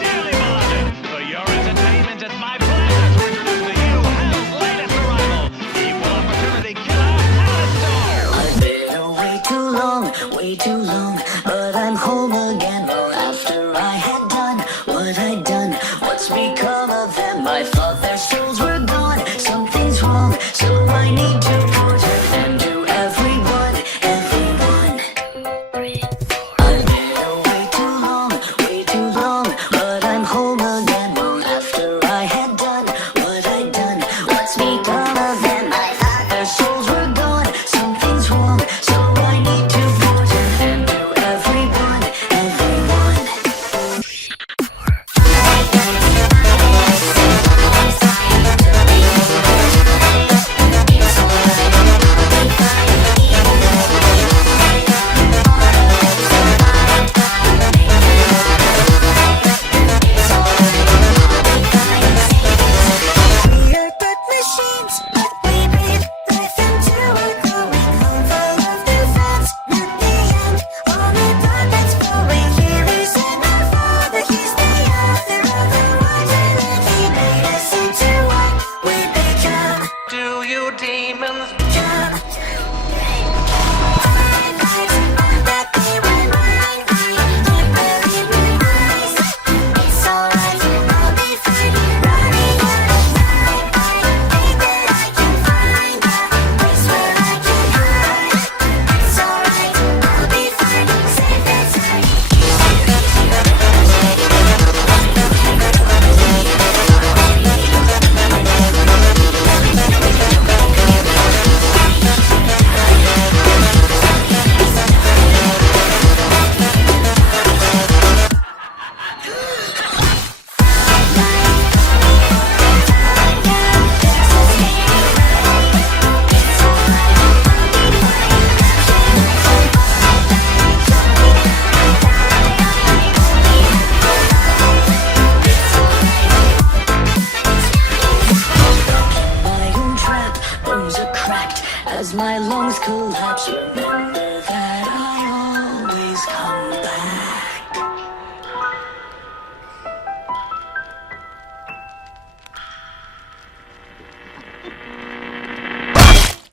Dearly beloved, for your entertainment, it's my pleasure to introduce to you hell's latest arrival, equal opportunity killer Alistair. I've been away too long, but I'm home again. Long after I had done what I'd done, what's become of them? I thought their souls were gone. Something's wrong, so I need to put an end to everyone. I've been away too long, but I'm home again. Long after I had done what I'd done, what's become of them? I thought their souls were gone. Something's wrong, so I need to put an end to everyone. We are but machines, but we breathe life into a glowing home full of new friends. Not the end, only blood that's flowing. Here is in our Father, He's the author of the wise and he made us into what we become. Do you demons